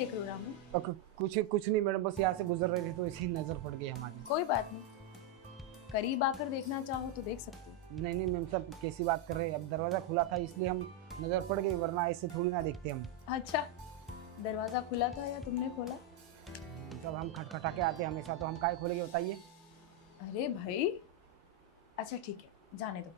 देख रहे हो रामू? कुछ कुछ नहीं मैडम, बस यहाँ से गुजर रहे थे तो इसी नजर पड़ गई हमारी। कोई बात नहीं, करीब आकर देखना चाहो तो देख सकती हो। नहीं नहीं मैम साहब, कैसी बात कर रहे हैं? अब दरवाजा खुला था इसलिए हम नजर पड़ गई, वरना ऐसे थोड़ी ना देखते हम। अच्छा, दरवाजा खुला था या तुमने खोला? सब हम खटखटा के आते हैं हमेशा, तो हम काहे खोलेंगे बताइए? अरे भाई, अच्छा ठीक है, जाने दो।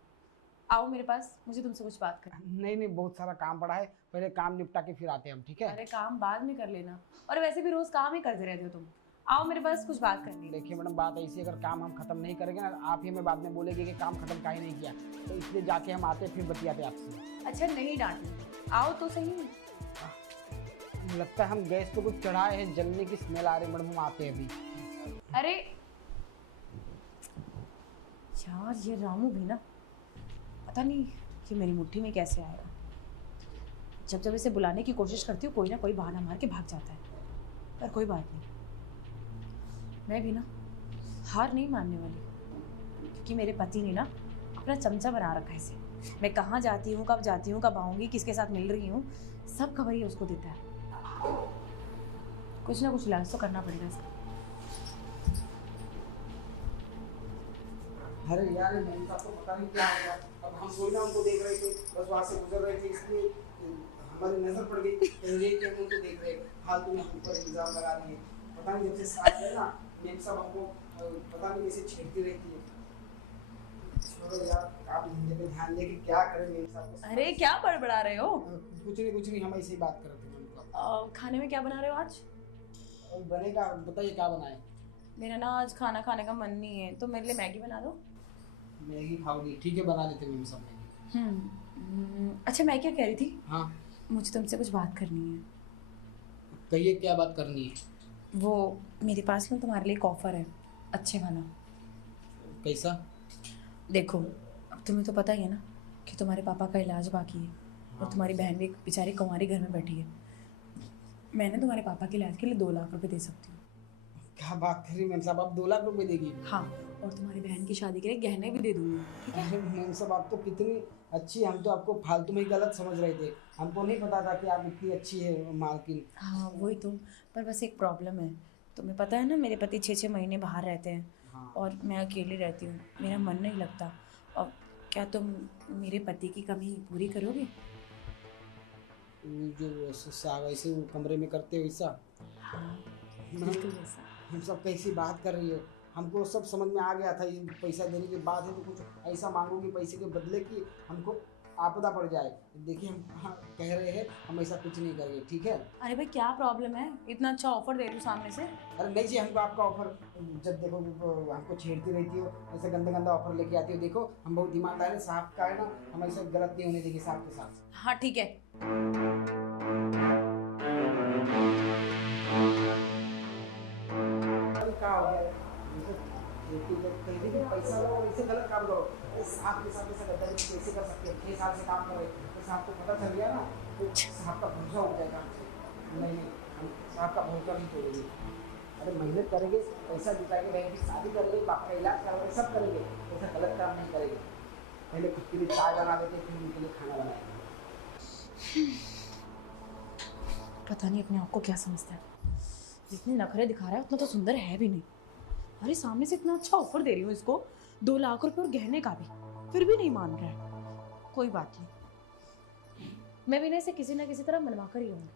आओ मेरे पास, मुझे तुमसे कुछ बात करनी। नहीं नहीं, बहुत सारा काम पड़ा है, पहले काम निपटा के फिर आते हैं हम, ठीक है? अरे काम बाद में कर लेना, और वैसे भी रोज काम ही करते रहते हो तुम। आओ मेरे पास, कुछ बात करनी है। देखिए मैडम, बात ऐसी, अगर काम हम खत्म नहीं करेंगे ना, आप ही हमें बाद में बोलेंगे कि काम खत्म काहे नहीं किया, तो इसलिए जाके हम आते फिर बतियाते आपसे। अच्छा नहीं डांटू, आओ तो सही। लगता है हम गैस पे कुछ चढ़ाए हैं, जलने की स्मेल आ रही है मैडम, हम आते हैं अभी। अरे यार, ये रामू भी ना, पता नहीं ये मेरी मुट्ठी में कैसे आएगा। जब जब इसे बुलाने की कोशिश करती हूँ, कोई ना कोई बहाना मार के भाग जाता है। पर कोई बात नहीं, मैं भी ना हार नहीं मानने वाली, क्योंकि मेरे पति ने ना अपना चमचा बना रखा है इसे। मैं कहाँ जाती हूँ, कब जाती हूँ, कब आऊँगी, किसके साथ मिल रही हूँ, सब खबर ही उसको देता है। कुछ ना कुछ इलाज तो करना पड़ेगा इसका। अरे यार, मैम साहब को पता नहीं क्या हो गया। अब हम थोड़ी ना उनको देख रहे थे, बस वहाँ से गुजर रहे थे, इसलिए हमारी नजर पड़ गई। कि हम उनको देख रहे, फालतू में हम पर इल्जाम लगा रही है। पता नहीं जब से साथ है ना, मैम साहब हमको पता नहीं कैसे छेड़ती रहती है। छोड़ो यार, काम धंधे पे ध्यान दे के क्या करें मैम साहब को। अरे क्या बड़बड़ा रहे हो? कुछ नहीं, हम ऐसे ही बात कर रहे थे मैम साहब। खाने में क्या बना रहे हो आज? बनेगा, बताइए क्या बनाए? मेरा ना आज खाना खाने का मन नहीं है, तो मेरे लिए मैगी बना दो। मैगी खाओगी? ठीक है, बना देते मैम साहब मैगी। अच्छा, मैं क्या कह रही थी, हाँ मुझे तुमसे कुछ बात करनी है। कहिए, क्या बात करनी है? वो मेरे पास ना तुम्हारे लिए एक ऑफर है, अच्छे वाला। कैसा? देखो, अब तुम्हें तो पता ही है ना कि तुम्हारे पापा का इलाज बाकी है, और तुम्हारी बहन भी बेचारी कुंवारी घर में बैठी है। मैंने तुम्हारे पापा के इलाज के लिए 2 लाख रुपए दे सकती हूँ। क्या बात कर रही मैम साहब, आप 2 लाख रुपए देगी? हाँ, और तुम्हारी बहन की शादी के लिए गहने भी दे दूँगी, ठीक है? अरे मैम साहब, आप तो कितनी अच्छी, हम तो आपको फालतू में ही गलत समझ रहे थे। हमको नहीं पता था कि आप इतनी अच्छी है मालकिन। हाँ वही तो, पर बस एक प्रॉब्लम है। तुम्हें पता है ना, मेरे पति 6-6 महीने बाहर रहते हैं। हाँ। और मैं अकेली रहती हूँ, मेरा मन नहीं लगता। और क्या तुम मेरे पति की कमी पूरी करोगे? जो वैसे वो कमरे में करते हो वैसा? हाँ बिल्कुल वैसा। हम सब कैसी बात कर रही हो? हमको सब समझ में आ गया था, ये पैसा देने के बाद है तो कुछ ऐसा मांगोगी पैसे के बदले कि हमको आपदा पड़ जाए। देखिए, हम कह रहे हैं हम ऐसा कुछ नहीं करेंगे, ठीक है? अरे भाई, क्या प्रॉब्लम है? इतना अच्छा ऑफर दे रही हूँ सामने से। अरे नहीं जी, हमको आपका ऑफर, जब देखो हमको छेड़ती रहती हो, ऐसे गंदा गंदा ऑफर लेके आती हो। देखो, हम बहुत ईमानदार है, साहब का है ना, हम ऐसे गलत नहीं होने देंगे साहब के साथ। हाँ ठीक है। क्या हो गया? पैसा लो और इसे गलत काम करो। साहब के साथ ऐसा गद्दारी कैसे कर सकते हैं? 6 साल से काम कर रहे, तो साहब को पता चल गया ना, तो साहब का भरोसा उठ जाएगा हमसे। नहीं, हम साहब का भरोसा नहीं तोड़ेंगे। अरे मेहनत करेंगे, पैसा जुटाएंगे, बहन की शादी करेंगे, बाप का इलाज करवाएंगे, सब करेंगे, ऐसा गलत काम नहीं करेंगे। पहले खुद के लिए चाय बना देते, फिर उनके लिए खाना बनाएंगे। पता नहीं अपने आप को क्या समझता है, जितने नखरे दिखा रहा है उतना तो सुंदर है भी नहीं। अरे सामने से इतना अच्छा ऑफर दे रही हूँ इसको, 2 लाख रुपए और गहने का भी, फिर भी नहीं मान रहा है। कोई बात नहीं, मैं भी इसे किसी ना किसी तरह मनवा कर ही रहूँगी।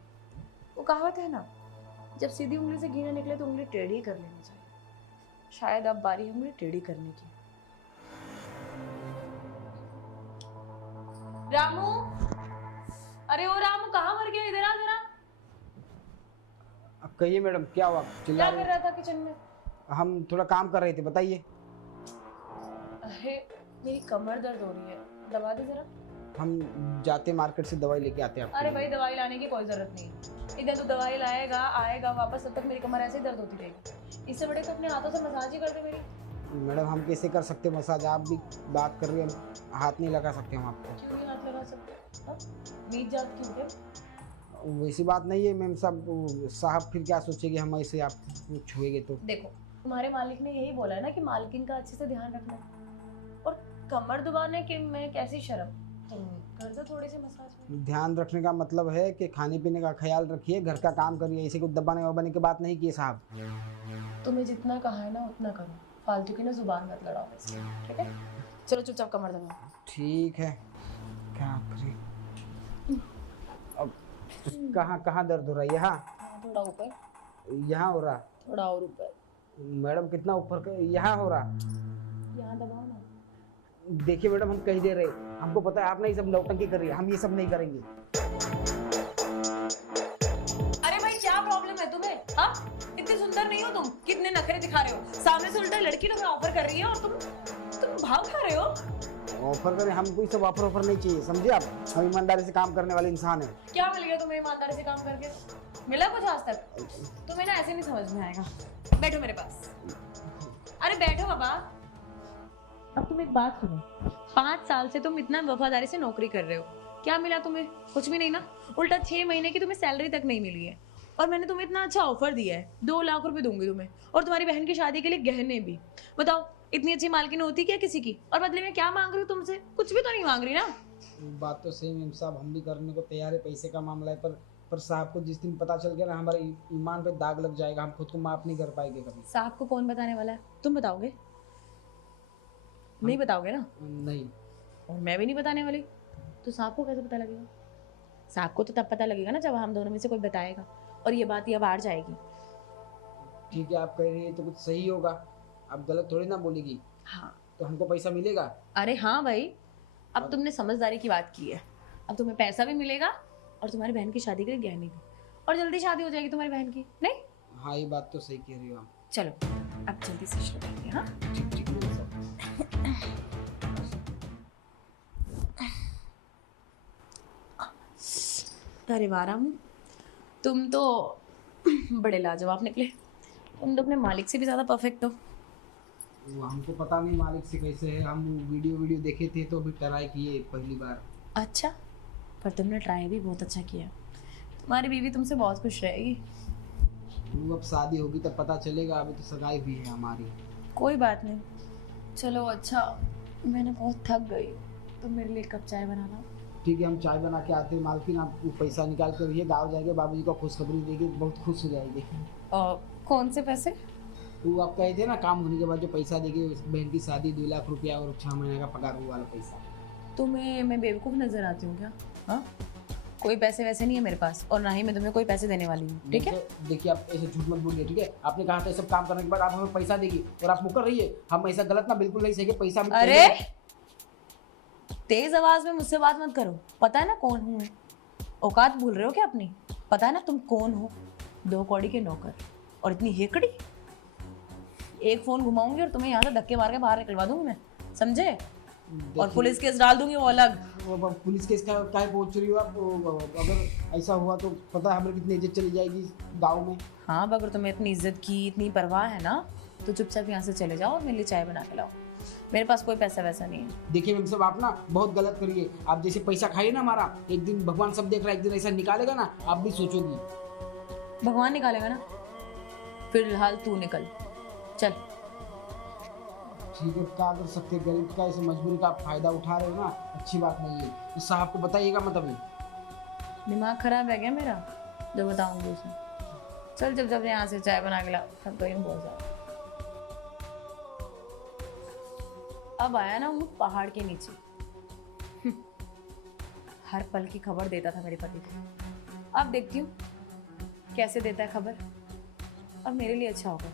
वो कहावत है ना, जब सीधी उंगली से घी ना निकले तो उंगली टेढ़ी कर लेनी चाहिए। शायद अब बारी है उंगली टेढ़ी करने की। रामू, अरे ओ रामू, कहाँ मर गया? इधर आ जरा। अब कहिए मैडम, क्या हुआ? चिल्ला क्या कर रहा था किचन में? हम थोड़ा काम कर रहे थे, बताइए। अरे मेरी कमर दर्द हो रही है, दवा दे जरा। हम जाते मार्केट से दवाई लेके आते हैं आपके अरे लिए। भाई, दवाई लाने की कोई जरूरत नहीं। इधर तो दवाई लाएगा, आएगा वापस, तब तक मेरी कमर ऐसे ही दर्द होती रहेगी। इससे बड़े तो अपने हाथों से मसाज ही कर दे मेरी। मैडम, हम कैसे कर सकते हैं मसाज? आप भी बात कर रही हैं, हाथ नहीं लगा सकते हम आपको। क्यों नहीं हाथ लगा सकते? हाँ? नीच जात क्यों है? वैसी बात नहीं है मैम साहब, साहब फिर क्या सोचेंगे हम ऐसे आपको छुएंगे तो? देखो, तुम्हारे मालिक ने यही बोला है ना कि मालकिन का अच्छे से ध्यान रखना, और कमर दबाने के में कैसी शर्म। तुम कर दो थोड़े से मसाज में। ध्यान रखने का मतलब है कि खाने पीने का ख्याल रखिए, घर का काम करिए, ऐसे कुछ दबाने वबाने की बात नहीं की साहब। तुम्हें जितना कहा है ना उतना करो, फालतू की ना जुबान मत लड़ाओ वैसे, ठीक है? चलो चुपचाप कमर दबाओ। ठीक है, क्या करें अब। कहाँ कहाँ दर्द हो रहा है? यहाँ? हाँ, थोड़ा ऊपर, यहाँ हो रहा? थोड़ा और ऊपर। मैडम कितना ऊपर? यहाँ हो रहा? यहाँ दबाओ ना। देखिए मैडम, हम कही दे रहे, हमको पता है आप नहीं सब नौटंकी कर रही है, हम ये सब नहीं करेंगे। अरे भाई क्या प्रॉब्लम है तुम्हें? हाँ, इतनी सुंदर नहीं हो तुम, कितने नखरे दिखा रहे हो, सामने से उल्टा लड़की तुम्हें ऑफर कर रही है और तुम भाव खा रहे हो। ऑफर करें, हमको ये सब ऑफर नहीं चाहिए, समझे आप? हम ईमानदारी से काम करने वाले इंसान हैं। क्या मिल गया तुम्हें ईमानदारी से काम करके? मिला कुछ आज तक? तुम्हें ना ऐसे नहीं समझ में आएगा। बैठो मेरे पास। अरे बैठो बाबा। अब तुम एक बात सुनो, 5 साल से तुम इतना वफादारी से नौकरी कर रहे हो, क्या मिला तुम्हें? कुछ भी नहीं ना। उल्टा 6 महीने की तुम्हें सैलरी तक नहीं मिली है और मैंने तुम्हें इतना अच्छा ऑफर दिया है, 2 लाख रुपए दूंगी तुम्हें और तुम्हारी बहन की शादी के लिए गहने भी। बताओ इतनी अच्छी मालकिन होती क्या किसी की? और बदले में क्या मांग रही हूँ तुमसे? कुछ भी तो नहीं मांग रही ना। बात तो सही मेम साहब, हम भी करने को तैयार है, पैसे का मामला है, पर साहब को जिस दिन पता चल गया ना हमारे ईमान पे दाग लग जाएगा, हम खुद को माफ नहीं कर पाएंगे कभी। साहब को कौन बताने वाला है? तुम बताओगे? नहीं बताओगे ना? नहीं। और मैं भी नहीं बताने वाली, तो साहब को कैसे पता लगेगा? साहब को तो तब पता लगेगा ना जब हम दोनों में से कोई बताएगा और ये बात ये बाहर जाएगी। ठीक है, आप कह रही है तो कुछ सही होगा, आप गलत थोड़ी ना बोलेगी। हाँ। तो हमको पैसा मिलेगा? अरे हाँ भाई, अब तुमने समझदारी की बात की है, अब तुम्हें पैसा भी मिलेगा और तुम्हारी बहन की शादी के लिए गहने भी, और जल्दी शादी हो जाएगी तुम्हारी बहन की, नहीं? हाँ ये बात तो सही कह रही हो आप। चलो अब जल्दी से शुरू करते हैं। हाँ ठीक ठीक है सर। अरे वाह रामू, तुम तो बड़े लाजवाब निकले। तुम तो अपने मालिक से भी ज्यादा परफेक्ट हो। वो हमको पता नहीं मालिक से कैसे है, हम वीडियो देखे थे तो अभी ट्राई किए पहली बार। अच्छा, पर तुमने ट्राई भी बहुत अच्छा किया। तुम्हारी बीवी तुमसे बहुत खुश रहेगी। वो अब शादी होगी तब पता चलेगा, अभी तो सगाई हुई है हमारी। कोई बात नहीं, चलो अच्छा, मैं ना बहुत थक गई, तो मेरे लिए 1 कप चाय बनाना। ठीक है, हम चाय बना के आते हैं। मालकिन आप वो पैसा निकाल कर रहिए, गाँव जाएंगे, बाबूजी को खुशखबरी देंगे, बहुत खुश हो जाएंगे। और कौन से पैसे? वो आप कहे थे ना काम होने के बाद जो पैसा देंगे, बहन की शादी 2 लाख रुपया और 6 महीने का पगार, वो वाला पैसा। तुम्हें मैं बेवकूफ़ नजर आती हूँ क्या? हाँ, कोई पैसे वैसे नहीं है मेरे पास और ना ही मैं तुम्हें कोई पैसे देने वाली हूँ, ठीक है? देखिए आप ऐसे झूठ मत बोलिए, ठीक है? आपने कहा था सब काम करने के बाद आप हमें पैसा देगी और आप मुकर रही है, हम ऐसा गलत ना बिल्कुल नहीं सही, पैसा हमें अरे चाहिए। तेज आवाज में मुझसे बात मत करो, पता है ना कौन हूँ मैं? औकात भूल रहे हो क्या अपनी? पता है ना तुम कौन हो? 2 कौड़ी के नौकर और इतनी हेकड़ी। एक फोन घुमाऊंगी और तुम्हें यहाँ से धक्के मार के बाहर निकलवा दूंगी मैं, समझे? और पुलिस केस डाल दूंगी वो अलग। वो पुलिस केस का काहे पहुंच रही हो आप? अगर ऐसा हुआ तो पता है हमारी कितनी इज्जत चली जाएगी गांव में। हाँ, अगर तुम्हें इतनी इज्जत की इतनी परवाह है ना, तो चुपचाप यहाँ से चले जाओ और मेरे लिए चाय बना के लाओ। मेरे पास कोई पैसा वैसा नहीं है। देखिए मैम साहब, आप ना बहुत गलत करिए। आप जैसे पैसा खाइए ना हमारा, एक दिन भगवान सब देख रहा है, एक दिन ऐसा निकालेगा ना, आप भी सोचोगी। भगवान निकालेगा ना? फिलहाल तू निकल, चल। ठीक है, क्या कर सकते, गरीब का ऐसे मजबूरी का आप फायदा उठा रहे हो ना, अच्छी बात नहीं है। तो साहब को बताइएगा मत अभी। दिमाग खराब है क्या मेरा जो बताऊंगी उसे? चल जब जब यहाँ से चाय बना के ला, थक गई हूँ बहुत ज़्यादा। अब आया ना हूँ पहाड़ के नीचे। हर पल की खबर देता था मेरे पति को, अब देखती हूँ कैसे देता है खबर, और मेरे लिए अच्छा होगा।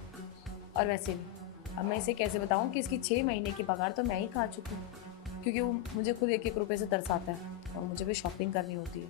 और वैसे भी अब मैं इसे कैसे बताऊँ कि इसकी 6 महीने की पगार तो मैं ही खा चुकी हूँ, क्योंकि वो मुझे खुद 1-1 रुपये से तरसाता है और मुझे भी शॉपिंग करनी होती है।